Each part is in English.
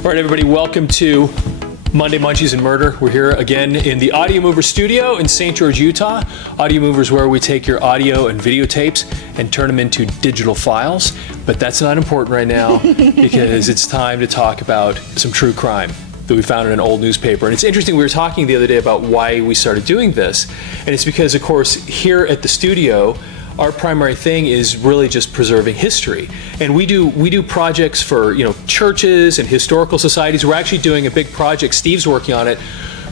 All right, everybody, welcome to Monday Munchies and Murder. We're here again in the Audio Mover studio in St. George, Utah. Audio Mover is where we take your audio and videotapes and turn them into digital files. But that's not important right now because it's time to talk about some true crime that we found in an old newspaper. And it's interesting, we were talking the other day about why we started doing this. And it's because, of course, here at the studio, our primary thing is really just preserving history. And we do projects for, churches and historical societies. We're actually doing a big project, Steve's working on it,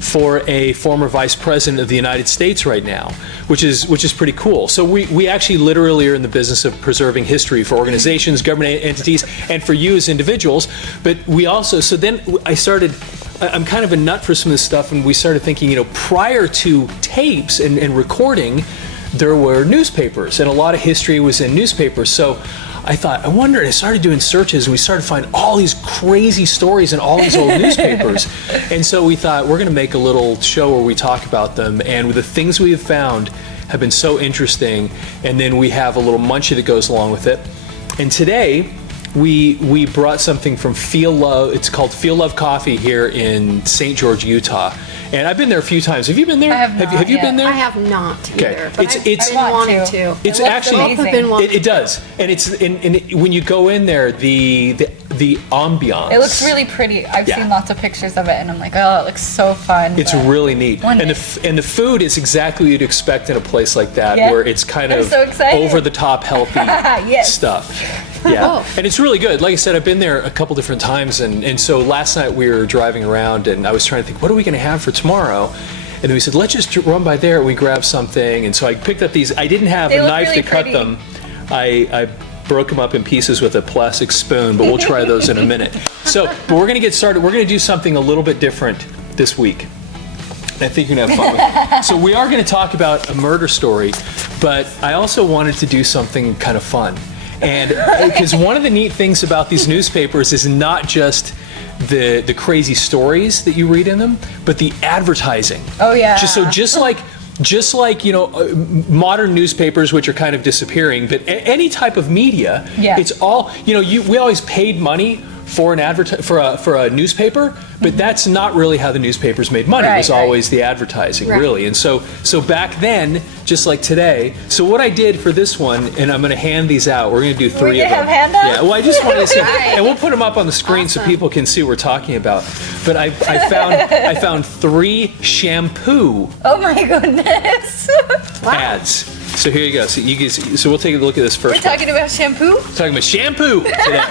for a former vice president of the United States right now, which is pretty cool. So we actually literally are in the business of preserving history for organizations, government entities, and for you as individuals. But we also, so then I'm kind of a nut for some of this stuff, and we started thinking, prior to tapes and recording, there were newspapers, and a lot of history was in newspapers. So I thought, I started doing searches, and we started to find all these crazy stories in all these old newspapers. And so we thought, we're going to make a little show where we talk about them, and the things we have found have been so interesting, and then we have a little munchie that goes along with it. And today, we brought something from Feel Love. It's called Feel Love Coffee here in St. George, Utah. And I've been there a few times. Have you been there? I have not have you been there? I have not either. But It's I've been wanting to. It's actually it does, and when you go in there, the ambiance. It looks really pretty. I've seen lots of pictures of it, and I'm like, oh, it looks so fun. It's really neat, and the food is exactly what you'd expect in a place like that, where it's kind of over the top healthy stuff. Yeah, and it's really good. Like I said, I've been there a couple different times, and so last night we were driving around, and I was trying to think, what are we going to have for tomorrow? And then we said, let's just run by there. We grabbed something, and so I picked up these. I didn't have a knife to cut them. I broke them up in pieces with a plastic spoon, but we'll try those in a minute. But we're going to get started. We're going to do something a little bit different this week. I think you're going to have fun with it. So we are going to talk about a murder story, but I also wanted to do something kind of fun. And because one of the neat things about these newspapers is not just the crazy stories that you read in them, but the advertising. Oh yeah. Just like modern newspapers, which are kind of disappearing, but any type of media, it's all we always paid money for for a newspaper, but that's not really how the newspapers made money. It was always the advertising, really. And so back then, just like today. So what I did for this one, and I'm going to hand these out. We're going to do three of them. Have handouts? Yeah. Well, I just wanted to see, and we'll put them up on the screen so people can see what we're talking about. But I found 3 shampoo. Oh my goodness. Ads. So here you go. So we'll take a look at this first. We're talking about shampoo? We're talking about shampoo today.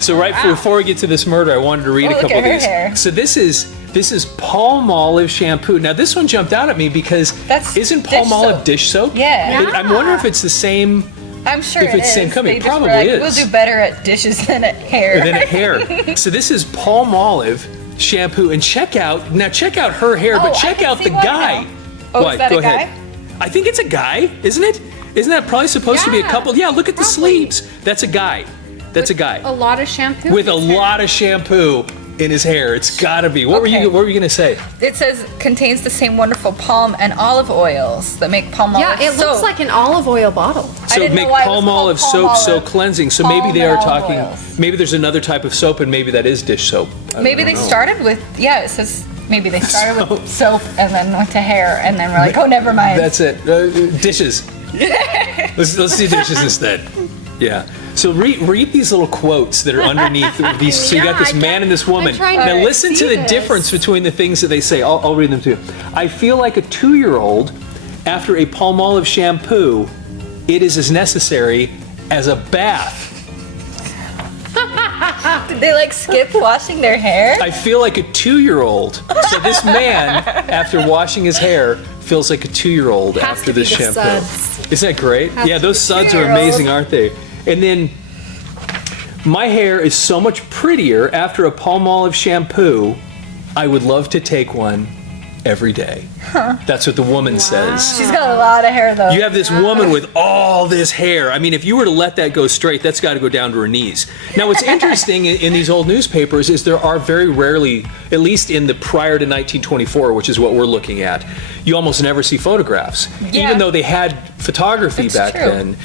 So before we get to this murder, I wanted to read a couple of these. Hair. So this is Palmolive shampoo. Now this one jumped out at me because isn't Palmolive dish soap? Yeah. I'm wondering if it's the same. I'm sure if it's the same company. It probably is. We'll do better at dishes than at hair. So this is Palmolive shampoo, and check out her hair, but check out the guy. Oh, is that Go a guy? ahead. I think it's a guy, isn't it? Isn't that probably supposed to be a couple? Yeah, look at the sleeves. That's a guy. That's a guy. A lot of shampoo. With a lot of shampoo in his hair. It's gotta be. What were you gonna say? It says contains the same wonderful palm and olive oils that make palm olive soap. Yeah, it looks like an olive oil bottle. So make palm olive soap so cleansing. So maybe they are talking. Maybe there's another type of soap, and maybe that is dish soap. Maybe they started with it says. Maybe they started with soap and then went to hair, and then we're like, oh, never mind. That's it. Dishes. let's do dishes instead. Yeah. So read these little quotes that are underneath these. So you got this man and this woman. Now listen to the difference between the things that they say. I'll read them too. I feel like a 2-year-old after a Palmolive shampoo. It is as necessary as a bath. Did they skip washing their hair? I feel like a 2-year-old. So this man, after washing his hair, feels like a 2-year-old after this shampoo. Suds. Isn't that great? Yeah, those suds are amazing, aren't they? And then, my hair is so much prettier after a Palmolive shampoo. I would love to take one every day. That's what the woman says. She's got a lot of hair, though. You have this woman with all this hair. I mean, if you were to let that go straight, that's got to go down to her knees. Now, what's interesting in these old newspapers is there are very rarely, at least in the prior to 1924, which is what we're looking at, you almost never see photographs. Even though they had photography back then,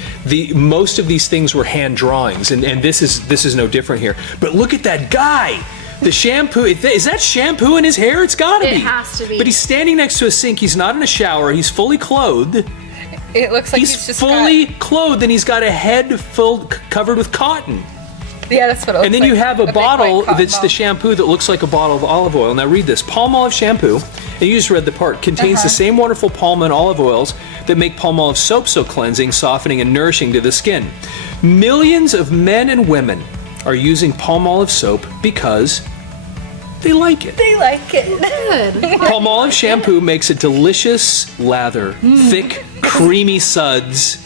most of these things were hand drawings, and this is no different here. But look at that guy. The shampoo, is that shampoo in his hair? It's gotta be. It has to be. But he's standing next to a sink. He's not in a shower. He's fully clothed. It looks like He's just fully clothed, and he's got a head covered with cotton. Yeah, that's what it looks And then like. you have a big bottle white cotton that's the ball. shampoo that looks like a bottle of olive oil. Now read this. Palm olive shampoo, and you just read the part, contains the same wonderful palm and olive oils that make palm olive soap so cleansing, softening, and nourishing to the skin. Millions of men and women are using palm olive soap because they like it. They like it. Good. Palm olive shampoo makes a delicious lather, thick, creamy suds,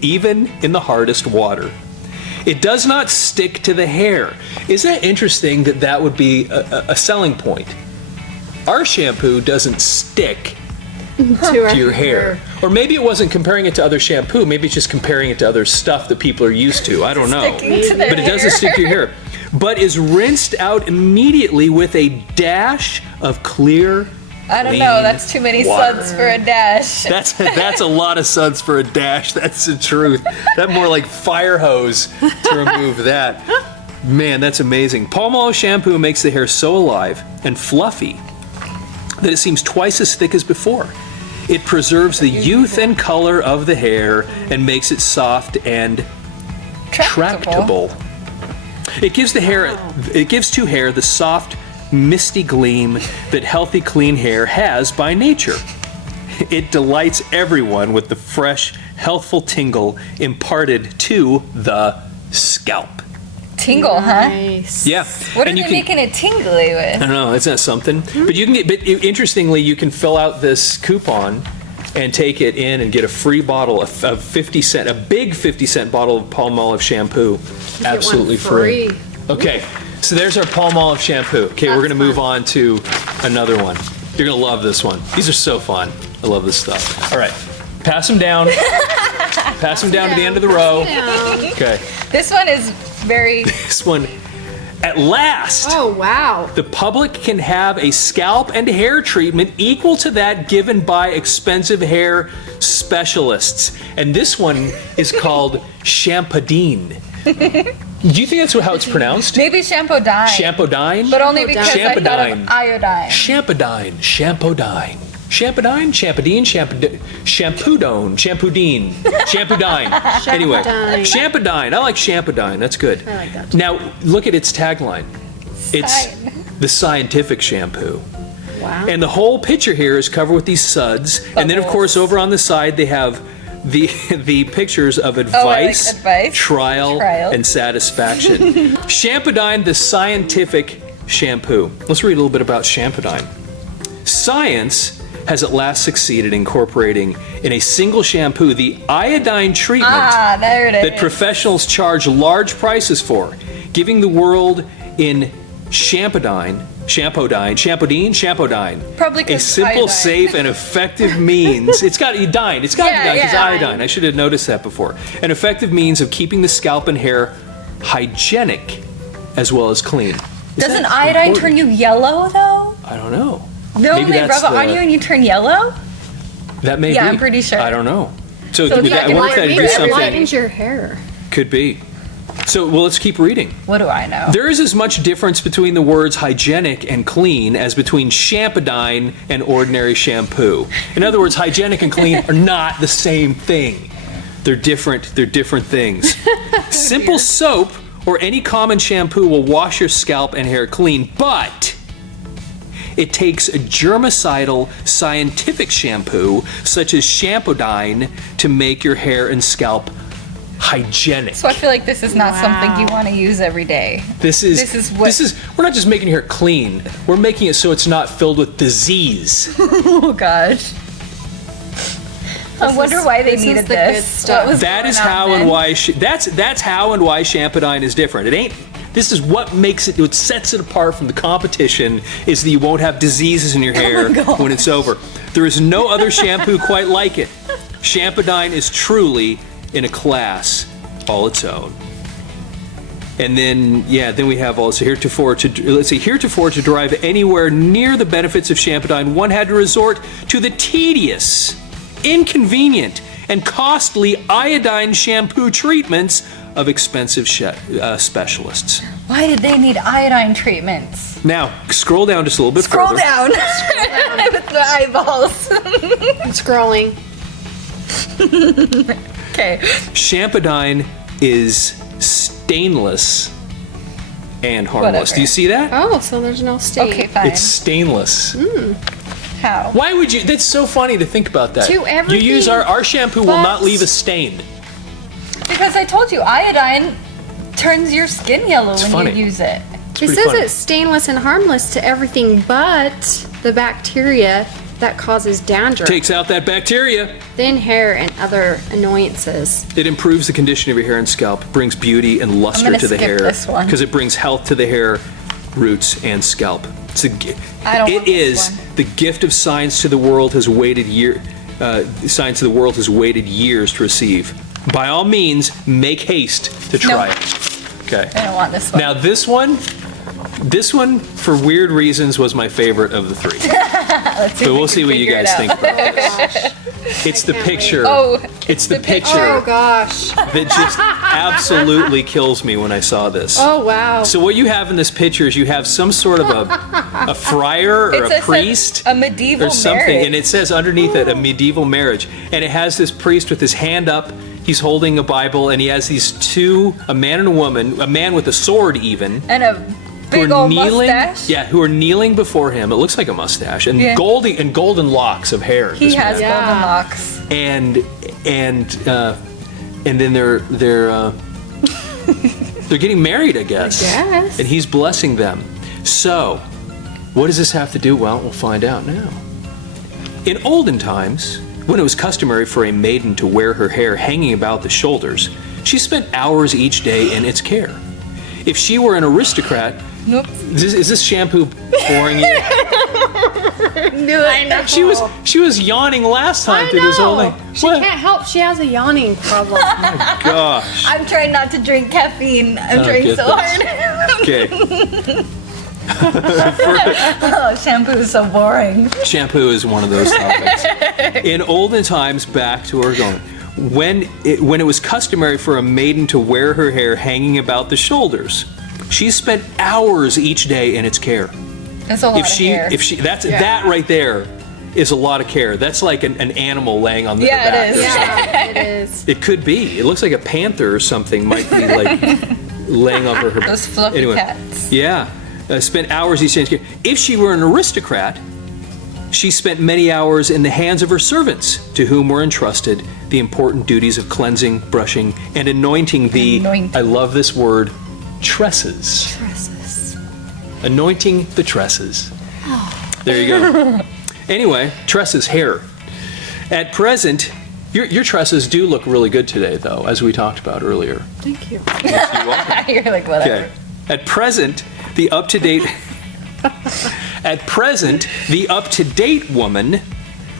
even in the hardest water. It does not stick to the hair. Isn't that interesting that that would be a selling point? Our shampoo doesn't stick to your hair. Or maybe it wasn't comparing it to other shampoo, maybe it's just comparing it to other stuff that people are used to. I don't know. Sticking to their But it doesn't hair. stick to your hair. But is rinsed out immediately with a dash of clear, I don't clean know. That's too many water. suds for a dash. That's a lot of suds for a dash. That's the truth. That more like fire hose to remove that. Man, that's amazing. Palm olive shampoo makes the hair so alive and fluffy that it seems twice as thick as before. It preserves the youth and color of the hair and makes it soft and tractable. It gives to hair the soft, misty gleam that healthy, clean hair has by nature. It delights everyone with the fresh, healthful tingle imparted to the scalp. Tingle, huh? Nice. Yeah. What are and they you can, making it tingly with? I don't know, isn't that something? But you can get, but interestingly, you can fill out this coupon and take it in and get a free bottle of 50 cent, a big 50-cent bottle of palm olive shampoo. Get one Absolutely free. free. Okay, so there's our palm olive shampoo. Okay, we're That's gonna move fun. on to another one. You're gonna love this one. These are so fun. I love this stuff. All right, pass them down. Pass them down to the end of the row. Yeah. Okay, This one is very. this one, at last. Oh, wow. The public can have a scalp and hair treatment equal to that given by expensive hair specialists. And this one is called Champadine. Do you think that's how it's pronounced? Maybe shampoo dye. Champadine? But only because I thought Champadine. of iodine. Champadine. Champodine. Champadine? Champadine? Champoodone. Champoodine. Champudine. Anyway, Champadine. I like Champadine. That's good. I like that too. Now, look at its tagline. It's Sign. the scientific shampoo. Wow. And the whole picture here is covered with these suds. And then, of course, over on the side, they have the pictures of advice, advice, trial, trial. and satisfaction. Champadine, the scientific shampoo. Let's read a little bit about Champadine. Science has at last succeeded in incorporating in a single shampoo the iodine treatment Ah, there it is. that professionals charge large prices for, giving the world in Champadine, Probably a 'cause simple, iodine. safe, and effective means. It's got iodine. It's got Yeah, iodine because yeah. iodine. I should have noticed that before. An effective means of keeping the scalp and hair hygienic as well as clean. Doesn't iodine turn you yellow though? I don't know. No, Maybe they that's rub it on the- you and you turn yellow? That may be. Yeah, I'm pretty sure. I don't know. So, So would it's that, like I wonder if enlightening that do for something. everybody. Lightens your hair. Could be. So, well, let's keep reading. What do I know? There is as much difference between the words hygienic and clean as between Champadine and ordinary shampoo. In other words, hygienic and clean are not the same thing. They're different things. Simple soap or any common shampoo will wash your scalp and hair clean, but it takes a germicidal scientific shampoo such as Champadine to make your hair and scalp hygienic. So I feel like this is not something you want to use every day. This is we're not just making your hair clean. We're making it so it's not filled with disease. Oh gosh. I wonder why they this is needed the good this. stuff. What was That going is on how then? and why that's how and why Champadine is different. It ain't. This is what makes it. What sets it apart from the competition is that you won't have diseases in your hair when it's over. There is no other shampoo quite like it. Champadine is truly in a class all its own. And then, then we have also heretofore to derive anywhere near the benefits of Champadine, one had to resort to the tedious, inconvenient, and costly iodine shampoo treatments of expensive specialists. Why did they need iodine treatments? Now, scroll down just a little bit Scroll further. down with the eyeballs. I'm scrolling. Okay. Champadine is stainless and harmless. Whatever. Do you see that? Oh, so there's no stain. Okay, fine. It's stainless. How? Why would you? That's so funny to think about that. To everything You use our shampoo will not but- leave a stain. Because I told you, iodine turns your skin yellow when funny. you use it. It pretty says funny. it's stainless and harmless to everything but the bacteria that causes dandruff, Takes out that bacteria. thin hair, and other annoyances. It improves the condition of your hair and scalp, brings beauty and luster gonna to the skip hair this one. because it brings health to the hair, roots, and scalp. It's a, I don't it want this is one. the gift of science to the world has waited science to the world has waited years to receive. By all means, make haste to try No. it. Okay. I don't want this one. Now this one, for weird reasons, was my favorite of the three. Let's see But if we we'll can see what you figure it guys out. think about Oh this. gosh. It's the can't picture. Oh, It's the Oh picture gosh. that just absolutely kills me when I saw this. Oh wow. So what you have in this picture is you have some sort of a friar or It a says priest a medieval or something, marriage. and it says underneath it a medieval marriage, and it has this priest with his hand up. He's holding a Bible, and he has these two, a man and a woman, a man with a sword even, And a who big are old kneeling. mustache. Yeah, who are kneeling before him. It looks like a mustache and Yeah. golden locks of hair. He this has man. Yeah. golden locks. and then they're they're getting married, I guess. Yes. And he's blessing them. So, what does this have to do? Well, we'll find out now. In olden times, when it was customary for a maiden to wear her hair hanging about the shoulders, she spent hours each day in its care. If she were an aristocrat, Nope. is this shampoo boring you? I know. She was yawning last time I through this whole know. thing. She What? can't help. She has a yawning problem. Gosh. I'm trying not to drink caffeine. I'm Oh, trying get so this. hard. Okay. Oh, shampoo is so boring. Shampoo is one of those topics. In olden times, back to where we're going, when it was customary for a maiden to wear her hair hanging about the shoulders, she spent hours each day in its care. That's a lot of hair. That right there is a lot of care. That's like an animal laying on her Yeah, it back. is. or something. Yeah, it is. It could be. It looks like a panther or something might be like laying over her. Those fluffy Anyway, cats. Yeah, spent hours each day. If she were an aristocrat, she spent many hours in the hands of her servants, to whom were entrusted the important duties of cleansing, brushing, and anointing the. Anointing. I love this word, tresses. Tresses. Anointing the tresses. There you go. Anyway, tresses, hair. At present, your tresses do look really good today, though, as we talked about earlier. Thank you. You're like, whatever. Okay. At present, the up-to-date woman,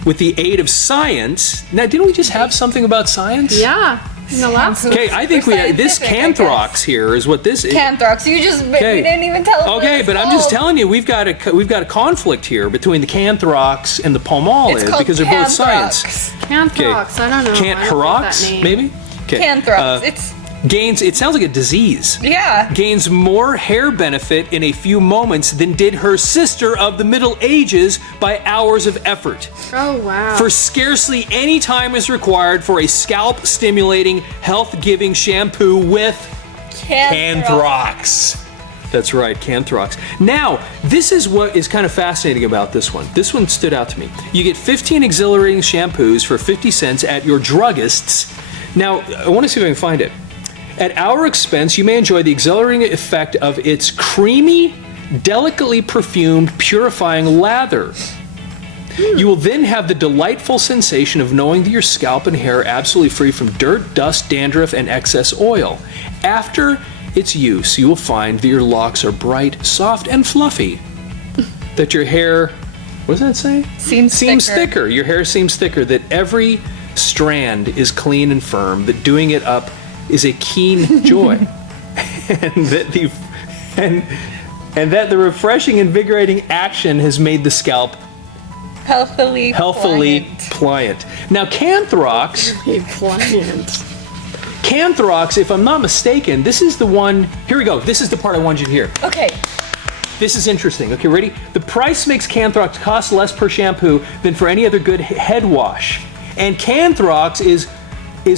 with the aid of science. Now, didn't we just have something about science? Yeah. In the last one. Okay, I think We're we had this scientific, I Canthrox here is what this is. Canthrox. You just you didn't even tell us. what Okay, it's but I'm just called. telling you, we've got a conflict here between the Canthrox and the Palmolive It's called because they're both science. Canthrox. I don't know. Can't I don't like that Herox, name. maybe? Okay. Canthrox. It's Gains, it sounds like a disease. yeah. Gains more hair benefit in a few moments than did her sister of the Middle Ages by hours of effort. Oh wow. For scarcely any time is required for a scalp-stimulating, health-giving shampoo with Canthrox. That's right, Canthrox. Now, this is what is kind of fascinating about this one. This one stood out to me. You get 15 exhilarating shampoos for 50 cents at your druggist's. Now, I want to see if I can find it. At our expense, you may enjoy the exhilarating effect of its creamy, delicately perfumed, purifying lather. You will then have the delightful sensation of knowing that your scalp and hair are absolutely free from dirt, dust, dandruff, and excess oil. After its use, you will find that your locks are bright, soft, and fluffy. That your hair, what does that say? Seems thicker. Your hair seems thicker. That every strand is clean and firm. That doing it up is a keen joy. and that the refreshing, invigorating action has made the scalp Healthily pliant. Now, Canthrox, A plant. Canthrox, if I'm not mistaken, this is the one. Here we go. This is the part I wanted you to hear. Okay. This is interesting. Okay, ready? The price makes Canthrox cost less per shampoo than for any other good head wash. And Canthrox is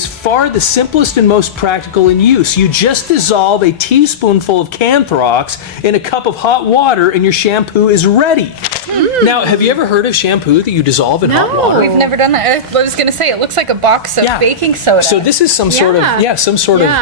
far the simplest and most practical in use. You just dissolve a teaspoonful of Canthrox in a cup of hot water and your shampoo is ready. Now, have you ever heard of shampoo that you dissolve in hot No. water? We've never done that. I was gonna say it looks like a box of baking soda. So this is some sort of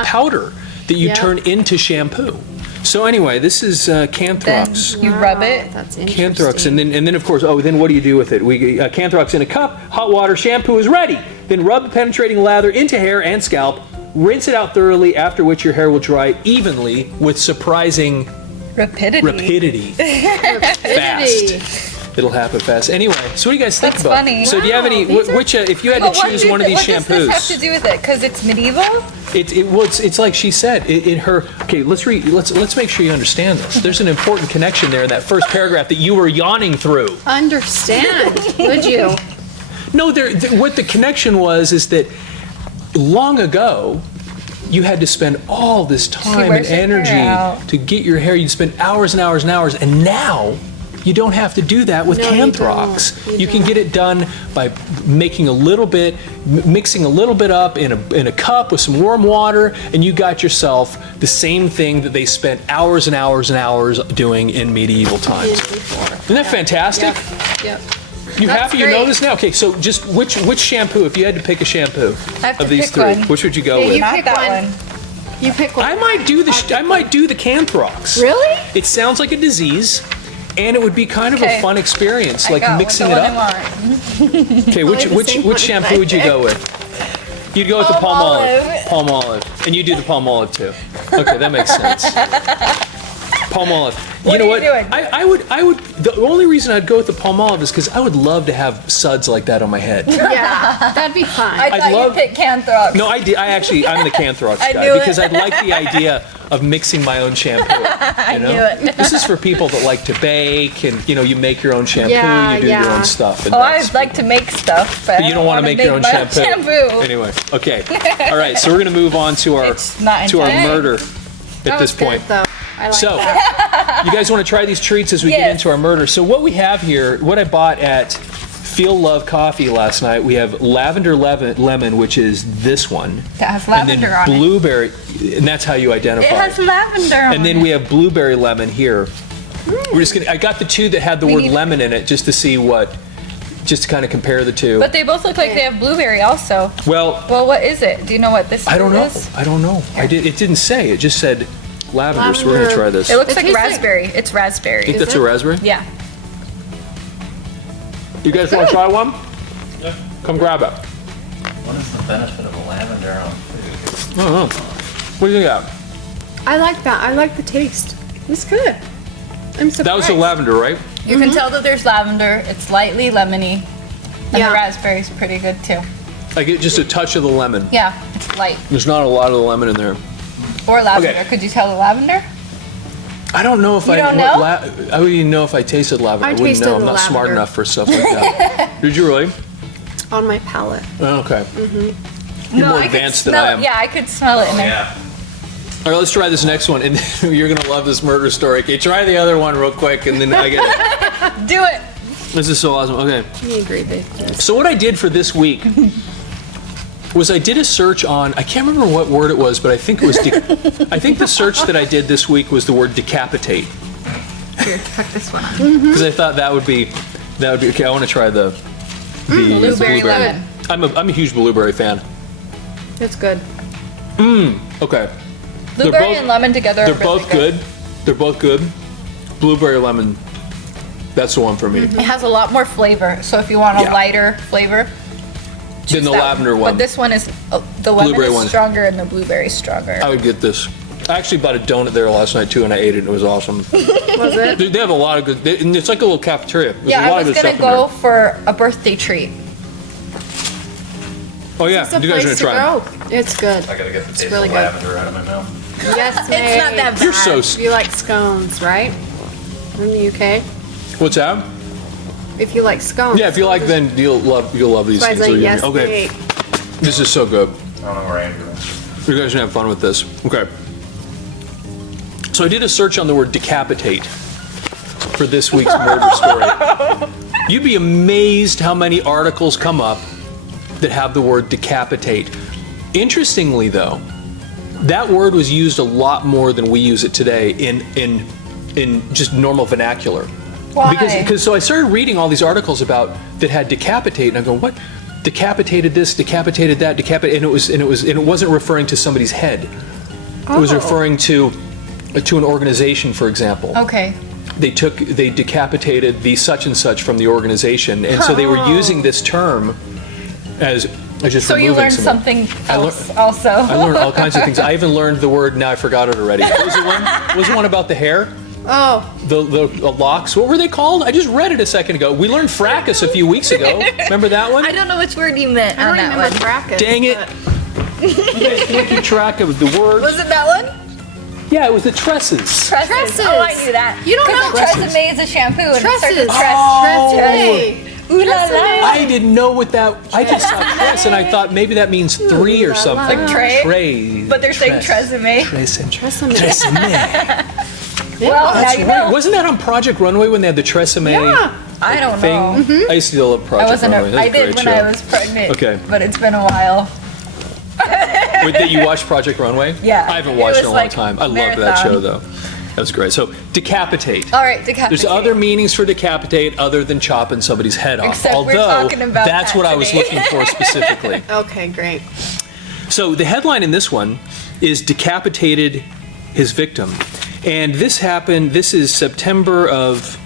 powder that you turn into shampoo. So anyway, this is Canthrox. Then you rub it. That's interesting. Canthrox, and then of course, then what do you do with it? Canthrox in a cup, hot water, shampoo is ready. Then rub the penetrating lather into hair and scalp, rinse it out thoroughly, after which your hair will dry evenly with surprising rapidity. Fast. It'll happen fast. Anyway, so what do you guys think That's about? funny. So do you have any? Which if you had to choose one of these shampoos? What does this have to do with it? Because it's medieval. It's like she said in her. Okay, let's make sure you understand this. There's an important connection there in that first paragraph that you were yawning through. Understand? Would you? No, what the connection was is that long ago, you had to spend all this time and energy to get your hair. You'd spend hours and hours and hours, and now you don't have to do that with Canthrox. You can get it done by mixing a little bit up in a cup with some warm water, and you got yourself the same thing that they spent hours and hours and hours doing in medieval times. Isn't that fantastic? Yep. You That's happy you great. know this now? Okay, so just which shampoo, if you had to pick a shampoo I have to of these pick three, one. which would you go Okay, with? you Not pick that one. You pick one. I might do the Canthrox. Really? It sounds like a disease, and it would be kind of a Okay. fun experience, like I got mixing the it one up. I want. Okay, Probably the same one which shampoo I would you go with? You'd go with the Palm palm olive. olive. Palm olive. And you do the palm olive too. Okay, that makes sense. Palm olive. What you know are you what? doing? I would the only reason I'd go with the palm olive is because I would love to have suds like that on my head. Yeah, that'd be fun. I thought love- you picked Canthrox. No, I'm the Canthrox I guy knew it. because I like the idea of mixing my own shampoo. I knew it. This is for people that like to bake and you make your own shampoo, Yeah, you do your yeah. own stuff. And Oh, I that's- like to make stuff, but you don't want to make your own my shampoo. Anyway, okay. All right, so we're going to move on to our It's not to our intense. murder That at was this point. good, though. I like So, that. you guys want to try these treats as we get Yes. into our murder. So what we have here, what I bought at Feel Love Coffee last night, we have lavender lemon, which is this one. That has And then lavender on it. blueberry, and that's how you identify It has lavender on And then it. we have blueberry lemon here. We're just gonna. I got the two that had the word need- lemon in it just to see just to kind of compare the two. But they both look like they have blueberry also. Well, Well, what is it? Do you know what this I don't know. is? I don't know. It didn't say. It just said lavender. So we're gonna Lavender. try this. It looks It like tastes like- raspberry. It's raspberry. Think that's a raspberry? Yeah. You guys want to try one? Come grab it. What is the benefit of a lavender on food? I don't know. What do you think of that? I like that. I like the taste. It's good. I'm surprised. That was the lavender, right? You can tell that there's lavender. It's lightly lemony. And Yeah. the raspberry's pretty good too. I get just a touch of the lemon. Yeah, it's light. There's not a lot of the lemon in there. Or lavender. Okay. Could you tell the lavender? I don't know if You I. don't what know? I wouldn't even know if I tasted lavender. I I wouldn't tasted know. I'm the not smart lavender. enough for stuff like that. Did you really? on my palate. Oh, okay. You're No, more I could advanced than smell I it. am. Yeah, I could smell it in there. Yeah. All right, let's try this next one, and you're gonna love this murder story. Okay, try the other one real quick, and then I get it. Do it. This is so awesome. Okay, I agree with this. so what I did for this week was I did a search on. I can't remember what word it was, but I think it was. I think the search that I did this week was the word decapitate, Here, check this one on. because I thought that would be okay. I want to try the Blueberry lemon. I'm a huge blueberry fan. It's good. Okay. Blueberry both- and lemon together They're are really both good. They're both good. Blueberry lemon, that's the one for me. It has a lot more flavor. So if you want a Yeah. lighter flavor, Then choose the that lavender one. But this one is the lemon Blueberry is one. stronger and the blueberry is stronger. I would get this. I actually bought a donut there last night too, and I ate it, and it was awesome. Was it? They have a lot of good. And it's like a little cafeteria. There's Yeah, a lot I of was good gonna stuff in go there. for a birthday treat. Oh yeah, It's a you guys are place gonna try. to go. It's good. I gotta get the taste really of good. lavender out of my mouth. Yes, It's not that bad. You're so. s- You like scones, right? In the UK? What's that? If you like scones. Yeah, if you like, then you'll love these So I things. say They're yes, yummy. Okay, they- this is so good. I don't know where Andrew is. You guys are gonna have fun with this. Okay. So I did a search on the word decapitate for this week's murder story. You'd be amazed how many articles come up that have the word decapitate. Interestingly, though, that word was used a lot more than we use it today in just normal vernacular. Why? Because so I started reading all these articles about that had decapitate, and I go, what? Decapitated this, decapitated that, decapitated, and it wasn't referring to somebody's head. It was referring to an organization, for example. Okay. They decapitated the such and such from the organization, and so they were using this term as just So you removing learned some- something else also. I learned all kinds of things. I even learned the word, now I forgot it already. What was the one? What was the one about the hair? Oh, The locks? What were they called? I just read it a second ago. We learned fracas a few weeks ago. Remember that one? I don't know which word you meant I on don't that remember one. brackets. Dang it. but- You guys can't keep track of the words. Was it that one? Yeah, it was the tresses. Tresses. Oh, I knew that. You don't know Tresemme is a shampoo and it starts with Tresses. tress. Tresemme. Ooh la la. I didn't know what that. I just saw tress and I thought maybe that means three or something. Like tray? Tray. But they're saying tresemme. Tresemme. Tresemme. Well, now That's you right. know. Wasn't that on Project Runway when they had the Tresemme Yeah. I don't thing? know. I used to love I Project wasn't. Runway. That was I a did great when show. I was pregnant. Okay. But it's been a while. Wait, that you watched Project Runway? Yeah. I haven't It watched it was in a long like time. I loved that marathon. show though. That was great. So decapitate. All right, decapitate. There's other meanings for decapitate other than chopping somebody's head off. Except we're Although talking about that's that what I was today. looking for specifically. Okay, great. So the headline in this one is decapitated his victim. And this happened, this is September of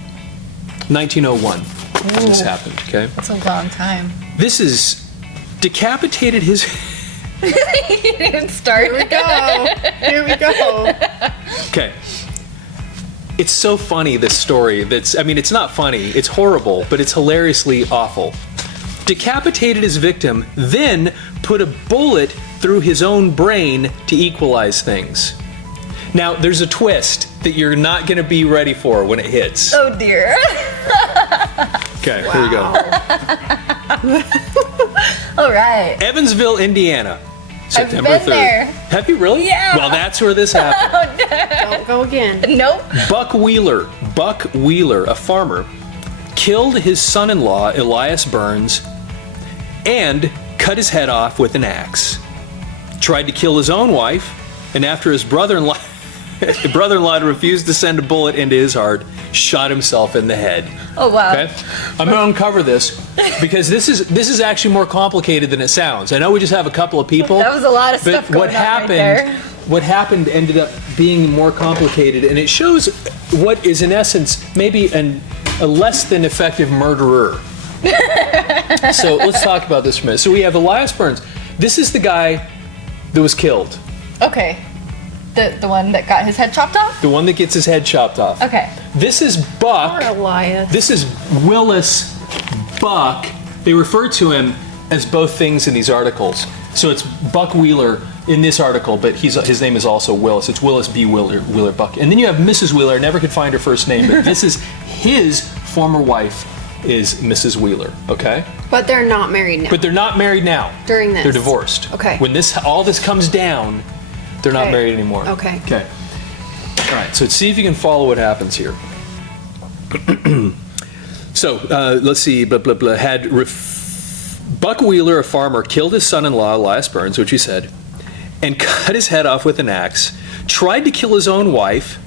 1901. when This happened, okay? That's a long time. This is decapitated his You didn't start. Here we go. Here we go. Okay. It's so funny, this story. It's not funny, it's horrible, but it's hilariously awful. Decapitated his victim, then put a bullet through his own brain to equalize things. Now, there's a twist that you're not going to be ready for when it hits. Oh dear. Okay, here we go. All right. Evansville, Indiana. September been 3rd. there. Have you really? Yeah. Well, that's where this happened. Don't go again. Nope. Buck Wheeler, a farmer, killed his son-in-law, Elias Burns, and cut his head off with an axe. Tried to kill his own wife, and after his brother-in-law refused to send a bullet into his heart, shot himself in the head. Oh wow. Okay? I'm going to uncover this because this is actually more complicated than it sounds. I know we just have a couple of people. That was a lot of but stuff going on right there. What happened ended up being more complicated, and it shows what is in essence maybe a less than effective murderer. So let's talk about this for a minute. So we have Elias Burns. This is the guy that was killed. Okay. The one that got his head chopped off? The one that gets his head chopped off. Okay. This is Buck. Poor Elias. This is Willis Buck. They refer to him as both things in these articles. So it's Buck Wheeler in this article, but his name is also Willis. It's Willis B. Wheeler Buck. And then you have Mrs. Wheeler. I never could find her first name, but this is his former wife is Mrs. Wheeler, okay? But they're not married now. But they're not married now. During this. They're divorced. Okay. When all this comes down, they're not Okay. married anymore. Okay. Okay. All right, so see if you can follow what happens here. So, let's see, blah, blah, blah. Buck Wheeler, a farmer, killed his son-in-law, Elias Burns, which he said, and cut his head off with an axe, tried to kill his own wife,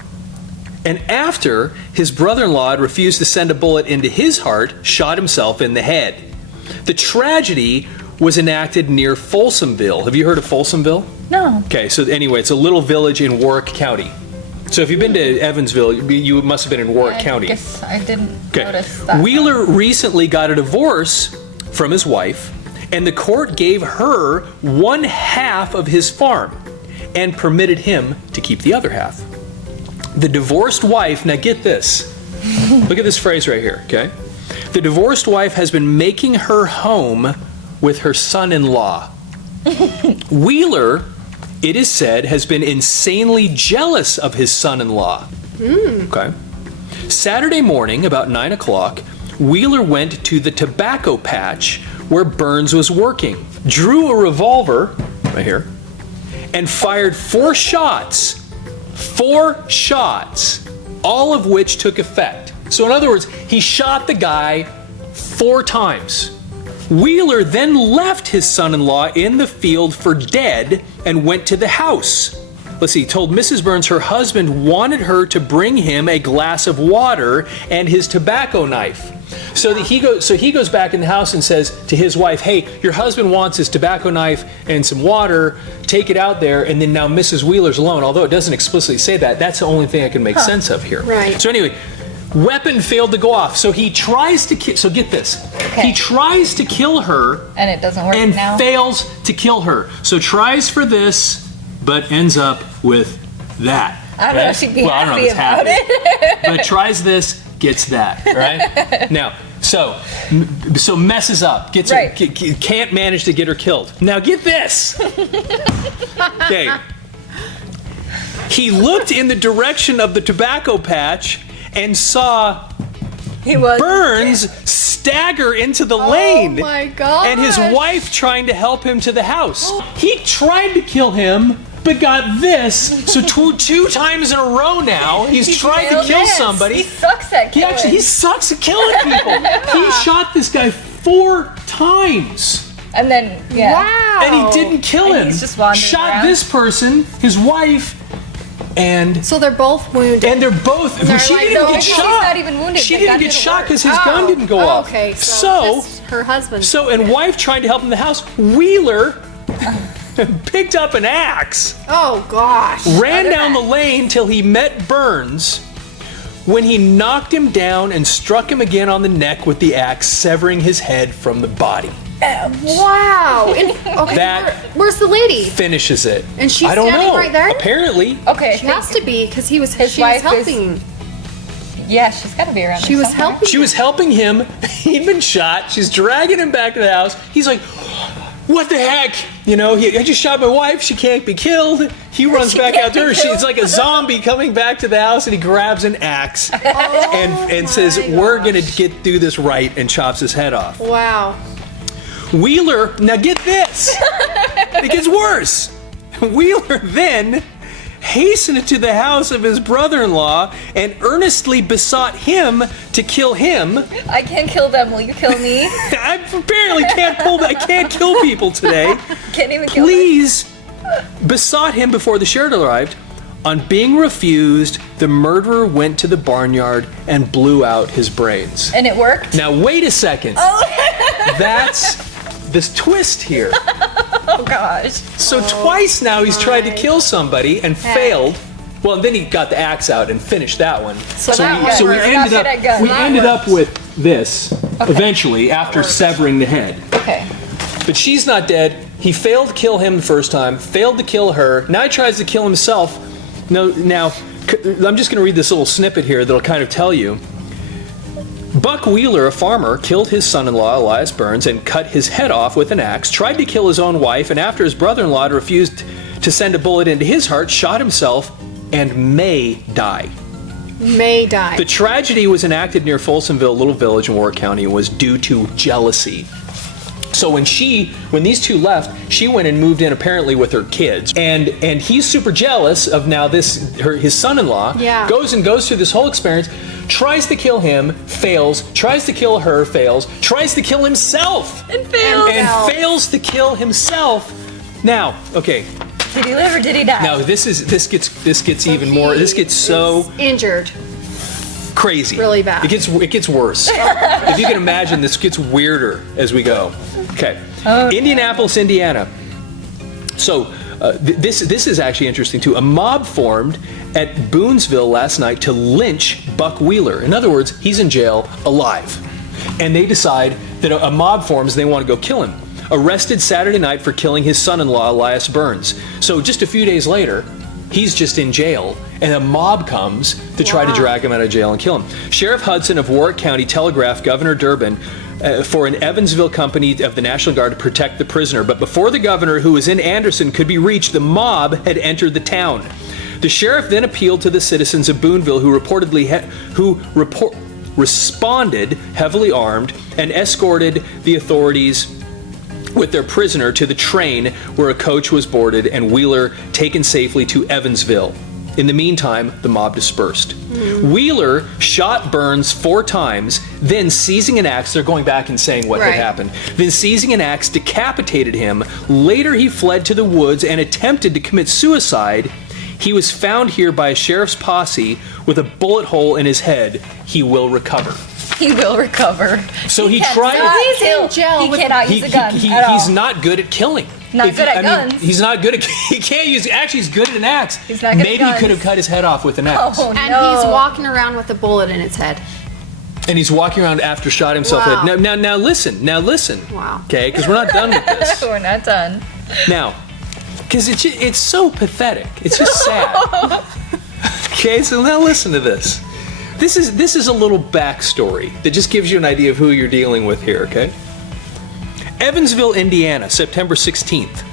and after his brother-in-law had refused to send a bullet into his heart, shot himself in the head. The tragedy was enacted near Folsomville. Have you heard of Folsomville? No. Okay, so anyway, it's a little village in Warwick County. So if you've been to Evansville, you must have been in Warwick County. I guess I didn't Okay. notice that. Wheeler recently got a divorce from his wife, and the court gave her 1/2 of his farm and permitted him to keep the other half. The divorced wife, now get this. Look at this phrase right here, okay? The divorced wife has been making her home with her son-in-law. Wheeler, it is said, has been insanely jealous of his son-in-law. Okay. Saturday morning, about 9 o'clock, Wheeler went to the tobacco patch where Burns was working, drew a revolver, right here, and fired 4 shots. 4 shots, all of which took effect. So in other words, he shot the guy 4 times. Wheeler then left his son-in-law in the field for dead and went to the house. Let's see, told Mrs. Burns her husband wanted her to bring him a glass of water and his tobacco knife. So he goes back in the house and says to his wife, hey, your husband wants his tobacco knife and some water, take it out there, and then now Mrs. Wheeler's alone. Although it doesn't explicitly say that, that's the only thing I can make sense of here. Right. So anyway, weapon failed to go off. So he tries to kill, so get this. Okay. He tries to kill her And it doesn't work and now. fails to kill her. So tries for this, but ends up with that. I don't know if she'd be I don't know happy if it's about happy. But tries this, gets that, right? Now, so messes up, gets her, Right. can't manage to get her killed. Now get this. Okay. He looked in the direction of the tobacco patch and saw He was. Burns stagger into the lane. Oh my gosh. And his wife trying to help him to the house. He tried to kill him, but got this. So two times in a row now, he's tried to kill somebody. He sucks at killing. He sucks at killing people. He shot this guy 4 times. And then, yeah. Wow. And he didn't kill And him. he's just wandering Shot around. this person, his wife, and So they're both wounded. they're both. They're She like, didn't no, get she's shot. not even wounded. She The didn't gun get didn't shot work. because his gun didn't go off. Okay, so just her husband. And wife trying to help him in the house. Wheeler picked up an axe, Oh gosh. ran down the lane till he met Burns, when he knocked him down and struck him again on the neck with the axe, severing his head from the body. Wow. And, okay, That- where's the lady? Finishes it. And she's I don't standing know. right there? Apparently. Okay. She has to be because she was wife is- helping. Yeah, she's got to be around. She there was somewhere. helping. She was helping him. He'd been shot. She's dragging him back to the house. He's like, what the heck? You know, I just shot my wife. She can't be killed. He runs back out to her. She's like a zombie coming back to the house, and he grabs an axe and says, we're going to get through this right, and chops his head off. Wow. Wheeler, now get this. It gets worse. Wheeler then hastened to the house of his brother-in-law and earnestly besought him to kill him. I can't kill them. Will you kill me? I apparently I can't kill people today. Can't even kill them. Please, besought him before the sheriff arrived. On being refused, the murderer went to the barnyard and blew out his brains. And it worked? Now wait a second. That's this twist here. Oh, gosh. So twice now he's tried to kill somebody and failed. Well, and then he got the axe out and finished that one. So that we worked. ended Not good at guns. we That ended up with this eventually after severing the head. Okay. But she's not dead. He failed to kill him the first time, failed to kill her. Now he tries to kill himself. Now, I'm just going to read this little snippet here that'll kind of tell you. Buck Wheeler, a farmer, killed his son-in-law, Elias Burns, and cut his head off with an axe, tried to kill his own wife, and after his brother-in-law refused to send a bullet into his heart, shot himself and may die. May die. The tragedy was enacted near Folsomville, a little village in Warwick County, and was due to jealousy. So when these two left, she went and moved in apparently with her kids, and he's super jealous of now his son-in-law. Yeah. Goes through this whole experience, tries to kill him, fails, tries to kill her, fails, tries to kill himself, And failed. and fails to kill himself. Now, okay, Did he live or did he die? now this gets even more. This gets so He's injured. crazy. Really bad. It gets worse. If you can imagine, this gets weirder as we go. Okay. Indianapolis, Indiana. So this is actually interesting too. A mob formed at Boonesville last night to lynch Buck Wheeler. In other words, he's in jail alive. And they decide that a mob forms and they want to go kill him. Arrested Saturday night for killing his son-in-law, Elias Burns. So just a few days later, he's just in jail, and a mob comes to try to drag him out of jail and kill him. Sheriff Hudson of Warwick County telegraphed Governor Durbin for an Evansville company of the National Guard to protect the prisoner. But before the governor, who was in Anderson, could be reached, the mob had entered the town. The sheriff then appealed to the citizens of Boonville, who responded heavily armed and escorted the authorities with their prisoner to the train where a coach was boarded and Wheeler taken safely to Evansville. In the meantime, the mob dispersed. Wheeler shot Burns 4 times, then seizing an axe, they're going back and saying what had Right. happened, then seizing an axe, decapitated him. Later he fled to the woods and attempted to commit suicide. He was found here by a sheriff's posse with a bullet hole in his head. He will recover. He will recover. So he cannot tried- He's in kill- jail He with- cannot use a gun at all. He's not good at killing. Not good at guns. He's not good at. He can't use. Actually, he's good at an axe. He's not good at Maybe he could guns. have cut his head off with an axe. Oh, And no. he's walking around with a bullet in his head. And he's walking around after shot himself. Wow. Now listen. Wow. Okay, because we're not done with this. We're not done. Now, because it's so pathetic. It's just sad. Okay, so now listen to this. This is a little backstory that just gives you an idea of who you're dealing with here. Okay. Evansville, Indiana, September 16th.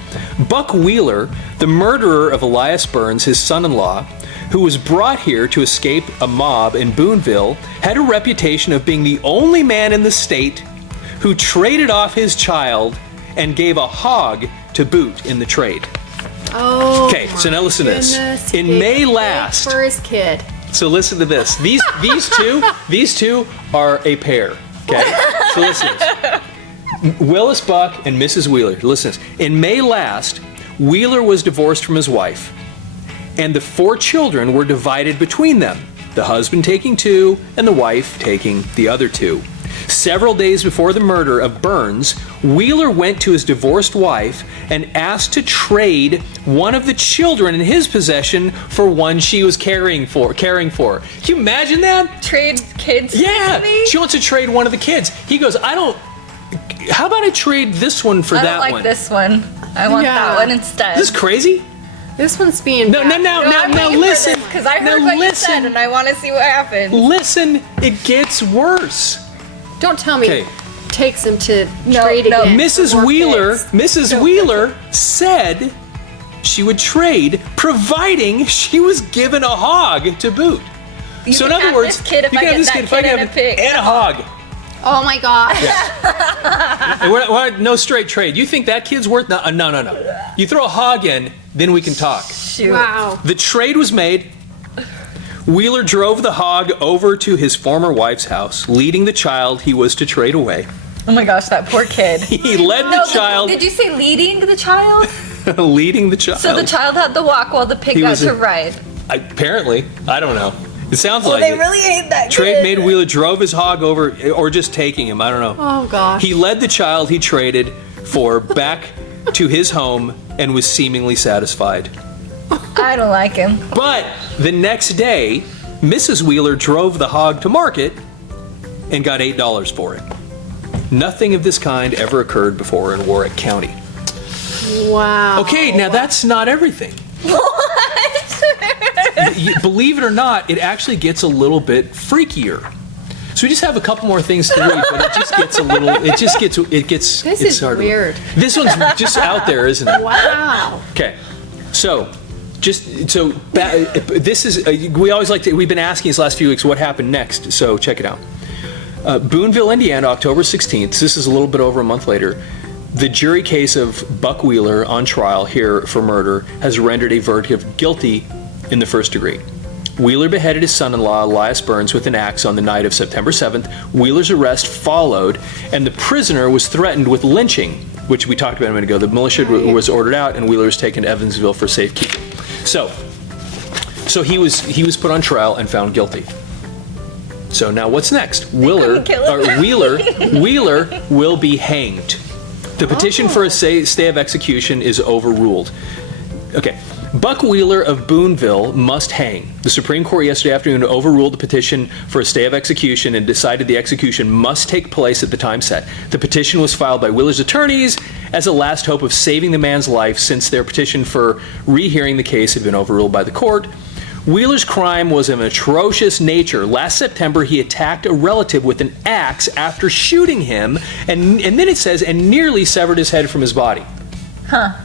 Buck Wheeler, the murderer of Elias Burns, his son-in-law, who was brought here to escape a mob in Boonville, had a reputation of being the only man in the state who traded off his child and gave a hog to boot in the trade. Oh. Okay, so now listen to this. goodness. In Big May thing last, for his kid. so listen to this. These two are a pair. Okay, so listen to this. Willis Buck and Mrs. Wheeler. Listen to this. In May last, Wheeler was divorced from his wife, and the 4 children were divided between them. The husband taking 2, and the wife taking the other 2. Several days before the murder of Burns, Wheeler went to his divorced wife and asked to trade one of the children in his possession for one she was caring for. Can you imagine that? Trade kids. Yeah, Me? she wants to trade one of the kids. He goes, how about I trade this one for I that don't like one? this one. I want Yeah. that one instead. Is this crazy? This one's being No, now listen. Because I Now heard what you listen. said and I want to see what happens. Listen, it gets worse. Don't tell me Okay. takes him to No, trade no. again. for Mrs. more Wheeler, kids. Mrs. Wheeler said she would trade, providing she was given a hog to boot. You So in can other have words, this kid if you I can have get this that kid if I kid can and have a pig. and a hog. Oh my gosh. And we're no straight trade. You think that kid's worth? No. You throw a hog in, then we can talk. Shoot. Wow. The trade was made. Wheeler drove the hog over to his former wife's house, leading the child he was to trade away. Oh my gosh, that poor kid. He led the No, child, Did you say leading the child? leading the child. So the child had to walk while the pig He got was to a- ride. Apparently, I don't know. It sounds Well, like they it. really ain't that Trade good. made Wheeler drove his hog over, or just taking him. I don't know. Oh gosh. He led the child he traded for back to his home and was seemingly satisfied. I don't like him. But the next day, Mrs. Wheeler drove the hog to market and got $8 for it. Nothing of this kind ever occurred before in Warwick County. Wow. Okay, now that's not everything. Believe it or not, it actually gets a little bit freakier. So we just have a couple more things to read, but it just gets a little. It gets. This it's is hard to- weird. This one's just out there, isn't it? Wow. Okay, so this is we always like to. We've been asking these last few weeks what happened next. So check it out. Boonville, Indiana, October 16th. This is a little bit over a month later. The jury case of Buck Wheeler on trial here for murder has rendered a verdict of guilty in the first degree. Wheeler beheaded his son-in-law, Elias Burns, with an axe on the night of September 7th. Wheeler's arrest followed, and the prisoner was threatened with lynching, which we talked about a minute ago. The militia was ordered out, and Wheeler was taken to Evansville for safekeeping. So he was put on trial and found guilty. So now what's next? couldn't kill him. Wheeler will be hanged. The petition for a stay of execution is overruled. Okay. Buck Wheeler of Boonville must hang. The Supreme Court yesterday afternoon overruled the petition for a stay of execution and decided the execution must take place at the time set. The petition was filed by Wheeler's attorneys as a last hope of saving the man's life since their petition for rehearing the case had been overruled by the court. Wheeler's crime was of an atrocious nature. Last September, he attacked a relative with an axe after shooting him, and then it says, and nearly severed his head from his body.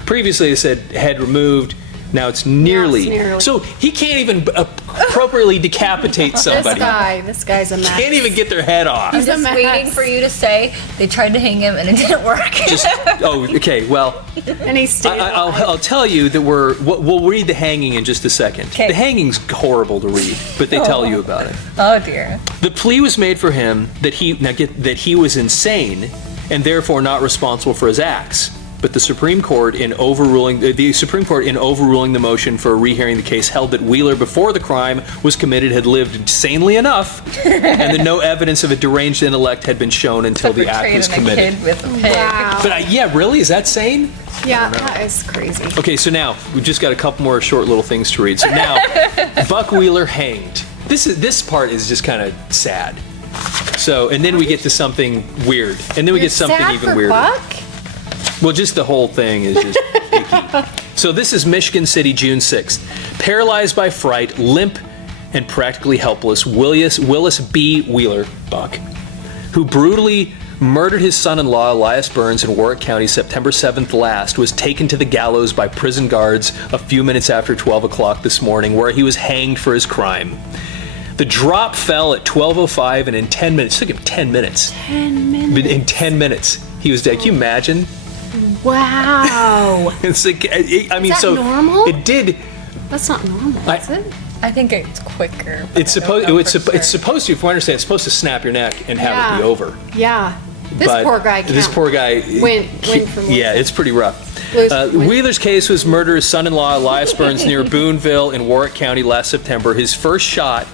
Previously, it said head removed. Now it's nearly. nearly. So he can't even appropriately decapitate somebody. This guy's a mess. Can't even get their head off. I'm just a waiting mess. for you to say they tried to hang him and it didn't work. Okay, well, And he's staying I'll tell you that we'll read the hanging in just a second. 'Kay. The hanging's horrible to read, but they tell you about it. Oh dear. The plea was made for him that he was insane and therefore not responsible for his acts. But the Supreme Court, in overruling the motion for rehearing the case, held that Wheeler, before the crime was committed, had lived insanely enough, and that no evidence of a deranged intellect had been shown until the act was committed. A kid with a pig. Wow. But yeah, really, is that sane? Yeah, that is crazy. Okay, so now we've just got a couple more short little things to read. So now, Buck Wheeler hanged. This part is just kind of sad. So, and then we get to something weird, and then we get something Sad even for weirder. Buck? Well, just the whole thing is just icky. So this is Michigan City, June 6th. Paralyzed by fright, limp, and practically helpless, Willis B. Wheeler, Buck, who brutally murdered his son-in-law, Elias Burns, in Warwick County September 7th last, was taken to the gallows by prison guards a few minutes after 12 o'clock this morning, where he was hanged for his crime. The drop fell at 12:05, and in 10 minutes, it took him 10 minutes. 10 minutes. In 10 minutes, he was dead. Can you imagine? Wow. It's like, I mean, that so normal? it did. That's not normal, is it? I think it's quicker. but It's I don't supposed. know It's for it's sure. supposed to. If I understand, it's supposed to snap your neck and have it be over. Yeah. This But poor guy can't. This poor guy went from Yeah, it's pretty rough. Went- Wheeler's case was murder of his son-in-law Elias Burns near Boonville in Warwick County last September. He first shot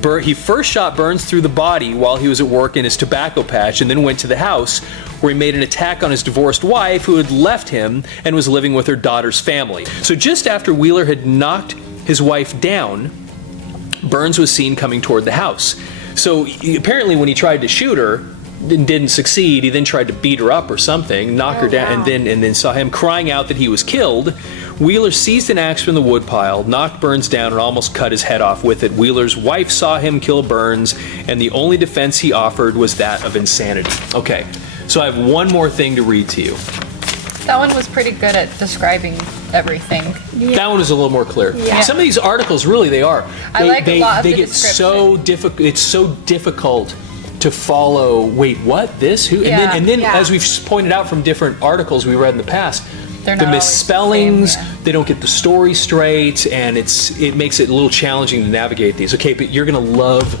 Burns through the body while he was at work in his tobacco patch, and then went to the house where he made an attack on his divorced wife, who had left him and was living with her daughter's family. So just after Wheeler had knocked his wife down, Burns was seen coming toward the house. So apparently when he tried to shoot her and didn't succeed, he then tried to beat her up or something, knock her down, wow. and then saw him crying out that he was killed. Wheeler seized an axe from the woodpile, knocked Burns down, and almost cut his head off with it. Wheeler's wife saw him kill Burns, and the only defense he offered was that of insanity. Okay, so I have one more thing to read to you. That one was pretty good at describing everything. That one is a little more clear. Yeah. Some of these articles, really, they are. I like a lot of they the get so difficult. It's so difficult to follow. Wait, what? This? Who? Yeah. And then, Yeah. as we've pointed out from different articles we read in the past, They're the not always the misspellings. same, yeah. They don't get the story straight, and it makes it a little challenging to navigate these. Okay, but you're gonna love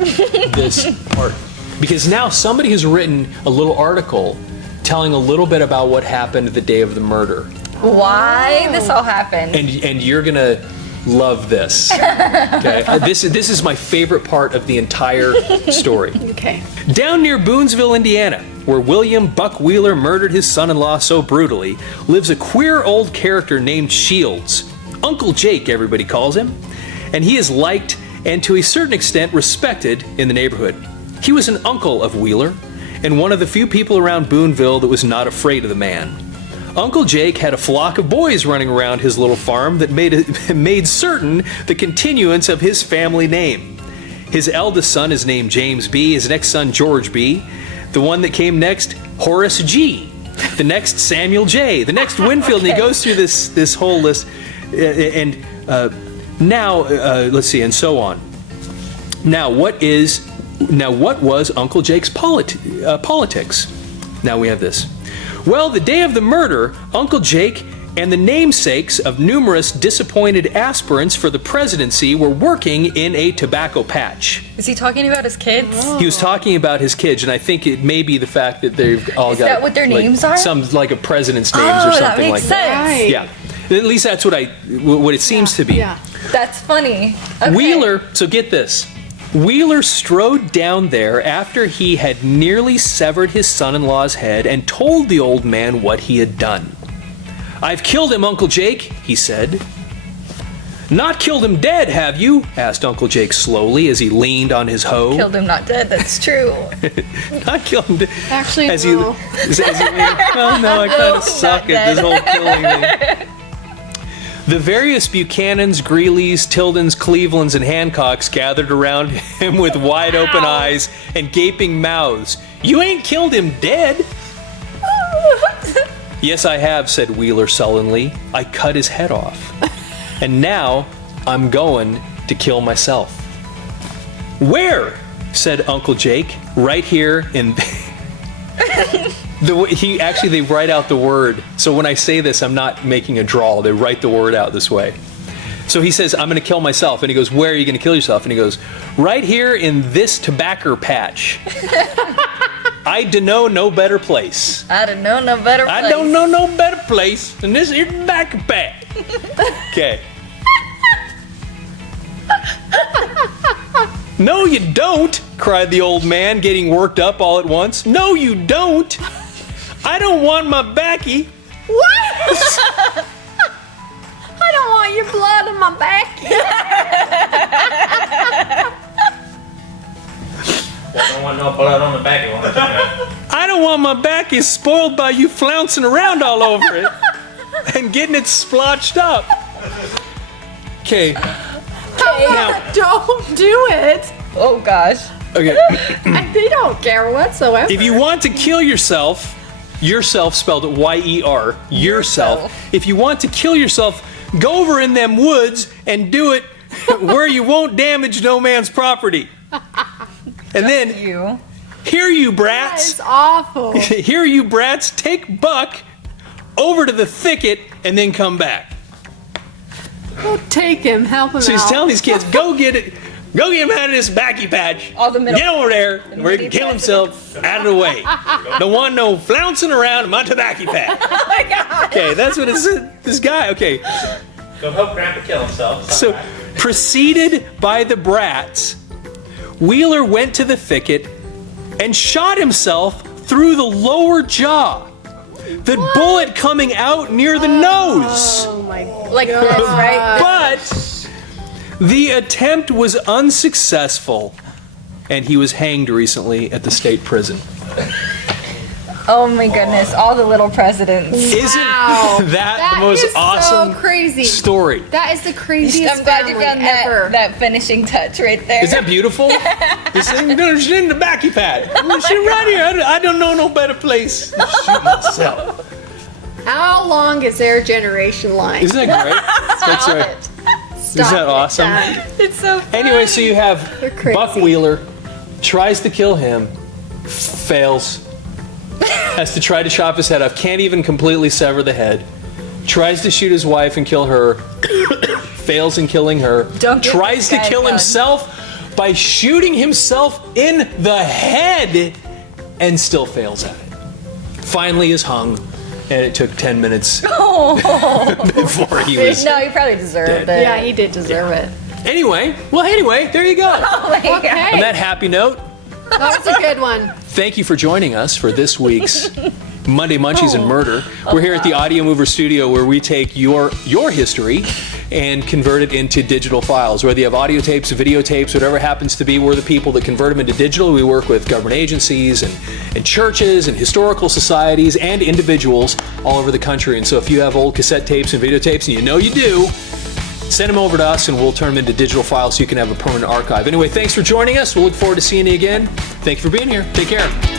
this part because now somebody has written a little article telling a little bit about what happened the day of the murder. Why this all happened? And you're gonna love this. Okay, this is my favorite part of the entire story. Okay. Down near Boonesville, Indiana, where William Buck Wheeler murdered his son-in-law so brutally, lives a queer old character named Shields. Uncle Jake, everybody calls him, and he is liked and to a certain extent respected in the neighborhood. He was an uncle of Wheeler, and one of the few people around Boonville that was not afraid of the man. Uncle Jake had a flock of boys running around his little farm that made certain the continuance of his family name. His eldest son is named James B., his next son George B., the one that came next, Horace G., the next Samuel J., the next Winfield, and he goes through this whole list, and now let's see, and so on. Now what was Uncle Jake's politics? Now we have this. Well, the day of the murder, Uncle Jake and the namesakes of numerous disappointed aspirants for the presidency were working in a tobacco patch. Is he talking about his kids? He was talking about his kids, and I think it may be the fact that they've all Is got that what their like, names are? Some like a president's names or Oh, something that makes like sense. that. Right. Yeah, at least that's what it seems to be. Yeah. That's funny. Okay. Wheeler, so get this. Wheeler strode down there after he had nearly severed his son-in-law's head and told the old man what he had done. "I've killed him, Uncle Jake," he said. "Not killed him dead, have you?" asked Uncle Jake slowly as he leaned on his hoe. Killed him, not dead. That's true. Not killed him dead. Actually, as no. Well, no, I kind Oh, of suck not at this dead. whole killing thing. The various Buchanans, Greeleys, Tildens, Clevelands, and Hancocks gathered around him with wide open eyes and gaping mouths. "You ain't killed him dead." "Yes, I have," said Wheeler sullenly. "I cut his head off. And now I'm going to kill myself." Where? Said Uncle Jake. Right here in... They write out the word. So when I say this, I'm not making a drawl. They write the word out this way. So he says, I'm going to kill myself. And he goes, where are you going to kill yourself? And he goes, right here in this tobacco patch. I know no better place. I don't know no better place. I don't know no better place than this here tobacco patch. Okay. No, you don't, cried the old man, getting worked up all at once. No, you don't. I don't want my backy. What? I don't want your blood on my back. I don't want no blood on the back of it. I don't want my backy spoiled by you flouncing around all over it and getting it splotched up. Okay. Now, Don't do it. Oh gosh. okay. They don't care whatsoever. If you want to kill yourself spelled Y-E-R, yourself. If you want to kill yourself, go over in them woods and do it where you won't damage no man's property. And then, You. here you That brats, is awful. here you brats, take Buck over to the thicket and then come back. Go take him, help him So he's out. telling these kids, go get him out of this backy patch. All the middle- Get over there where he can kill president. himself out of the way. Don't want no flouncing around in my tobacco patch. Oh my god. Okay, that's what it said. This guy, okay. Go help Grandpa kill himself. So, preceded by the brats, Wheeler went to the thicket and shot himself through the lower jaw. The bullet coming out near the nose. Oh my god. Like this, right? But the attempt was unsuccessful, and he was hanged recently at the state prison. Oh my goodness, all the little presidents. Isn't Wow. that the most is awesome so crazy. story? That is the craziest I'm glad you family found ever. that finishing touch right there. Is that beautiful? This thing, she's in the backy pad. She's right here. I don't know no better place. Shoot myself. How long is their generation line? Isn't that great? That's right. Stop that it, awesome? Dad. It's so funny. Anyway, so you have They're crazy. Buck Wheeler tries to kill him, fails. Has to try to chop his head off. Can't even completely sever the head. Tries to shoot his wife and kill her. Fails in killing her. Don't get Tries to this guy kill done. himself by shooting himself in the head and still fails at it. Finally is hung, and it took 10 minutes before he was No, you probably deserved it. Yeah, he did deserve it. Anyway, there you go. Oh my god. Okay. On that happy note, That was a good one. thank you for joining us for this week's Monday Munchies and Murder. We're here at the Audio Mover Studio where we take your history and convert it into digital files. Whether you have audio tapes, videotapes, whatever it happens to be, we're the people that convert them into digital. We work with government agencies and churches and historical societies and individuals all over the country. And so if you have old cassette tapes and videotapes, and you know you do, send them over to us and we'll turn them into digital files so you can have a permanent archive. Anyway, thanks for joining us. We'll look forward to seeing you again. Thank you for being here. Take care.